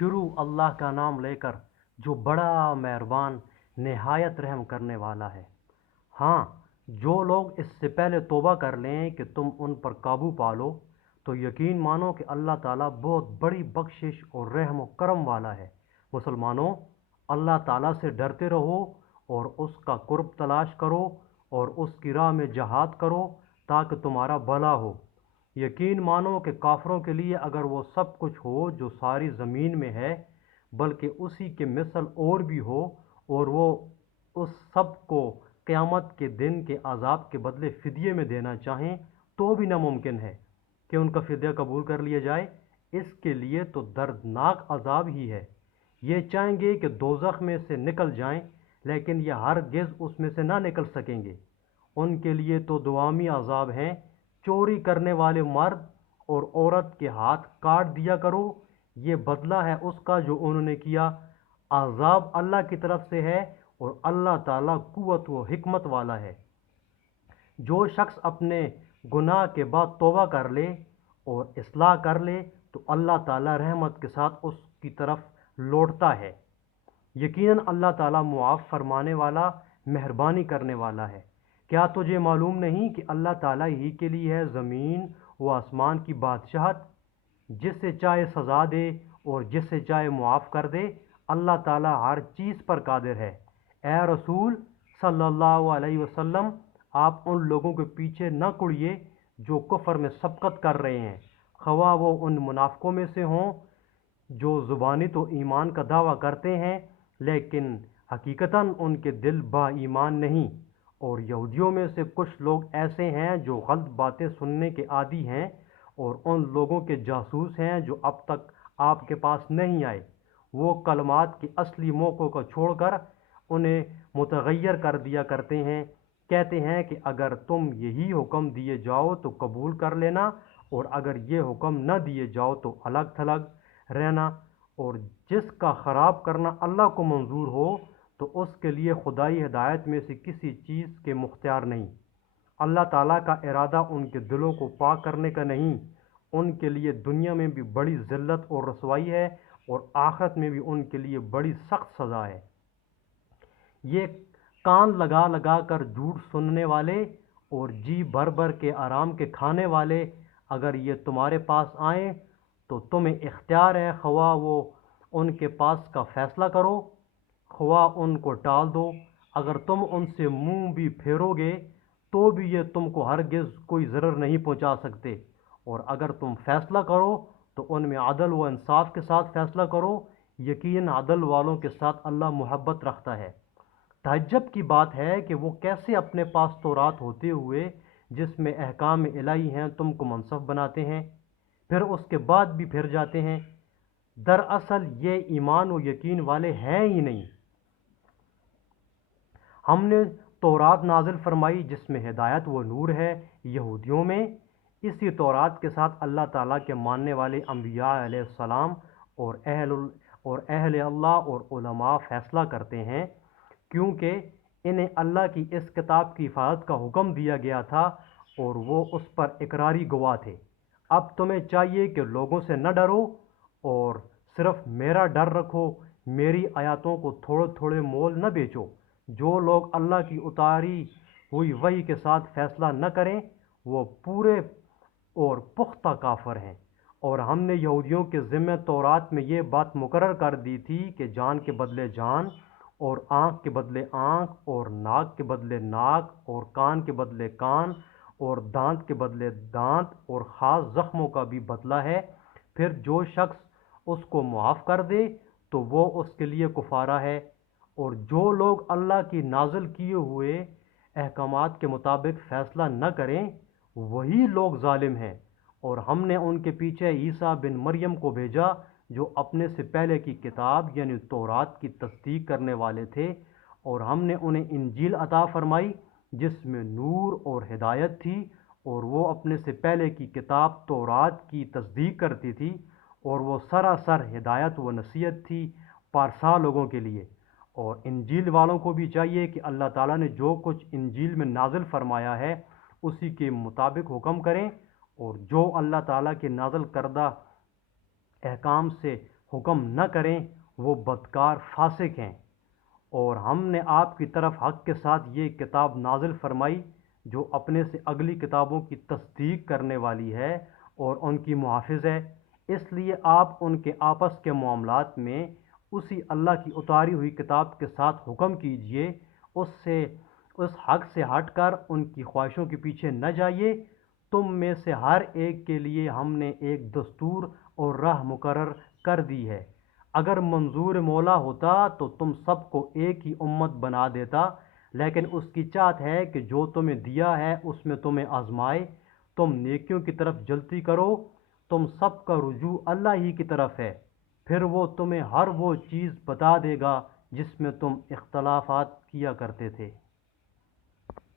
شروع اللہ کا نام لے کر جو بڑا مہربان نہایت رحم کرنے والا ہے۔ ہاں، جو لوگ اس سے پہلے توبہ کر لیں کہ تم ان پر قابو پالو تو یقین مانو کہ اللہ تعالیٰ بہت بڑی بخشش اور رحم و کرم والا ہے۔ مسلمانوں، اللہ تعالیٰ سے ڈرتے رہو اور اس کا قرب تلاش کرو اور اس کی راہ میں جہاد کرو تاکہ تمہارا بھلا ہو۔ یقین مانو کہ کافروں کے لیے اگر وہ سب کچھ ہو جو ساری زمین میں ہے، بلکہ اسی کے مثل اور بھی ہو، اور وہ اس سب کو قیامت کے دن کے عذاب کے بدلے فدیے میں دینا چاہیں تو بھی ناممکن ہے کہ ان کا فدیہ قبول کر لیا جائے۔ اس کے لیے تو دردناک عذاب ہی ہے۔ یہ چاہیں گے کہ دوزخ میں سے نکل جائیں، لیکن یہ ہرگز اس میں سے نہ نکل سکیں گے۔ ان کے لیے تو دوامی عذاب ہیں۔ چوری کرنے والے مرد اور عورت کے ہاتھ کاٹ دیا کرو، یہ بدلہ ہے اس کا جو انہوں نے کیا۔ عذاب اللہ کی طرف سے ہے اور اللہ تعالیٰ قوت و حکمت والا ہے۔ جو شخص اپنے گناہ کے بعد توبہ کر لے اور اصلاح کر لے تو اللہ تعالیٰ رحمت کے ساتھ اس کی طرف لوٹتا ہے۔ یقیناً اللہ تعالیٰ معاف فرمانے والا، مہربانی کرنے والا ہے۔ کیا تجھے معلوم نہیں کہ اللہ تعالیٰ ہی کے لیے ہے زمین و آسمان کی بادشاہت؟ جسے چاہے سزا دے اور جسے چاہے معاف کر دے۔ اللہ تعالیٰ ہر چیز پر قادر ہے۔ اے رسول صلی اللہ علیہ وسلم، آپ ان لوگوں کے پیچھے نہ کڑیے جو کفر میں سبقت کر رہے ہیں، خواہ وہ ان منافقوں میں سے ہوں جو زبانی تو ایمان کا دعویٰ کرتے ہیں لیکن حقیقتاً ان کے دل با ایمان نہیں، اور یہودیوں میں سے کچھ لوگ ایسے ہیں جو غلط باتیں سننے کے عادی ہیں اور ان لوگوں کے جاسوس ہیں جو اب تک آپ کے پاس نہیں آئے۔ وہ کلمات کے اصلی موقعوں کو چھوڑ کر انہیں متغیر کر دیا کرتے ہیں۔ کہتے ہیں کہ اگر تم یہی حکم دیے جاؤ تو قبول کر لینا، اور اگر یہ حکم نہ دیے جاؤ تو الگ تھلگ رہنا، اور جس کا خراب کرنا اللہ کو منظور ہو تو اس کے لیے خدائی ہدایت میں سے کسی چیز کے مختار نہیں۔ اللہ تعالیٰ کا ارادہ ان کے دلوں کو پاک کرنے کا نہیں۔ ان کے لیے دنیا میں بھی بڑی ذلت اور رسوائی ہے اور آخرت میں بھی ان کے لیے بڑی سخت سزا ہے۔ یہ کان لگا لگا کر جھوٹ سننے والے اور جی بھر بھر کے آرام کے کھانے والے، اگر یہ تمہارے پاس آئیں تو تمہیں اختیار ہے خواہ وہ ان کے پاس کا فیصلہ کرو خواہ ان کو ٹال دو۔ اگر تم ان سے منہ بھی پھیرو گے تو بھی یہ تم کو ہرگز کوئی ضرر نہیں پہنچا سکتے، اور اگر تم فیصلہ کرو تو ان میں عدل و انصاف کے ساتھ فیصلہ کرو۔ یقیناً عدل والوں کے ساتھ اللہ محبت رکھتا ہے۔ تعجب کی بات ہے کہ وہ کیسے اپنے پاس تورات ہوتے ہوئے جس میں احکام الہی ہیں تم کو منصف بناتے ہیں، پھر اس کے بعد بھی پھر جاتے ہیں۔ دراصل یہ ایمان و یقین والے ہیں ہی نہیں۔ ہم نے تورات نازل فرمائی جس میں ہدایت و نور ہے یہودیوں میں۔ اسی تورات کے ساتھ اللہ تعالیٰ کے ماننے والے انبیاء علیہ السلام اور اہل اللہ اور علماء فیصلہ کرتے ہیں، کیونکہ انہیں اللہ کی اس کتاب کی حفاظت کا حکم دیا گیا تھا اور وہ اس پر اقراری گواہ تھے۔ اب تمہیں چاہیے کہ لوگوں سے نہ ڈرو اور صرف میرا ڈر رکھو۔ میری آیاتوں کو تھوڑے تھوڑے مول نہ بیچو۔ جو لوگ اللہ کی اتاری ہوئی وحی کے ساتھ فیصلہ نہ کریں وہ پورے اور پختہ کافر ہیں۔ اور ہم نے یہودیوں کے ذمہ تورات میں یہ بات مقرر کر دی تھی کہ جان کے بدلے جان، اور آنکھ کے بدلے آنکھ، اور ناک کے بدلے ناک، اور کان کے بدلے کان، اور دانت کے بدلے دانت، اور خاص زخموں کا بھی بدلہ ہے۔ پھر جو شخص اس کو معاف کر دے تو وہ اس کے لیے کفارہ ہے، اور جو لوگ اللہ کی نازل کیے ہوئے احکامات کے مطابق فیصلہ نہ کریں وہی لوگ ظالم ہیں۔ اور ہم نے ان کے پیچھے عیسیٰ بن مریم کو بھیجا جو اپنے سے پہلے کی کتاب یعنی تورات کی تصدیق کرنے والے تھے، اور ہم نے انہیں انجیل عطا فرمائی جس میں نور اور ہدایت تھی، اور وہ اپنے سے پہلے کی کتاب تورات کی تصدیق کرتی تھی، اور وہ سراسر ہدایت و نصیحت تھی پارسا لوگوں کے لیے۔ اور انجیل والوں کو بھی چاہیے کہ اللہ تعالیٰ نے جو کچھ انجیل میں نازل فرمایا ہے اسی کے مطابق حکم کریں، اور جو اللہ تعالیٰ کے نازل کردہ احکام سے حکم نہ کریں وہ بدکار فاسق ہیں۔ اور ہم نے آپ کی طرف حق کے ساتھ یہ کتاب نازل فرمائی جو اپنے سے اگلی کتابوں کی تصدیق کرنے والی ہے اور ان کی محافظ ہے، اس لیے آپ ان کے آپس کے معاملات میں اسی اللہ کی اتاری ہوئی کتاب کے ساتھ حکم کیجئے، اس حق سے ہٹ کر ان کی خواہشوں کے پیچھے نہ جائیے۔ تم میں سے ہر ایک کے لیے ہم نے ایک دستور اور راہ مقرر کر دی ہے۔ اگر منظور مولا ہوتا تو تم سب کو ایک ہی امت بنا دیتا، لیکن اس کی چاہت ہے کہ جو تمہیں دیا ہے اس میں تمہیں آزمائے۔ تم نیکیوں کی طرف جلدی کرو، تم سب کا رجوع اللہ ہی کی طرف ہے، پھر وہ تمہیں ہر وہ چیز بتا دے گا جس میں تم اختلافات کیا کرتے تھے۔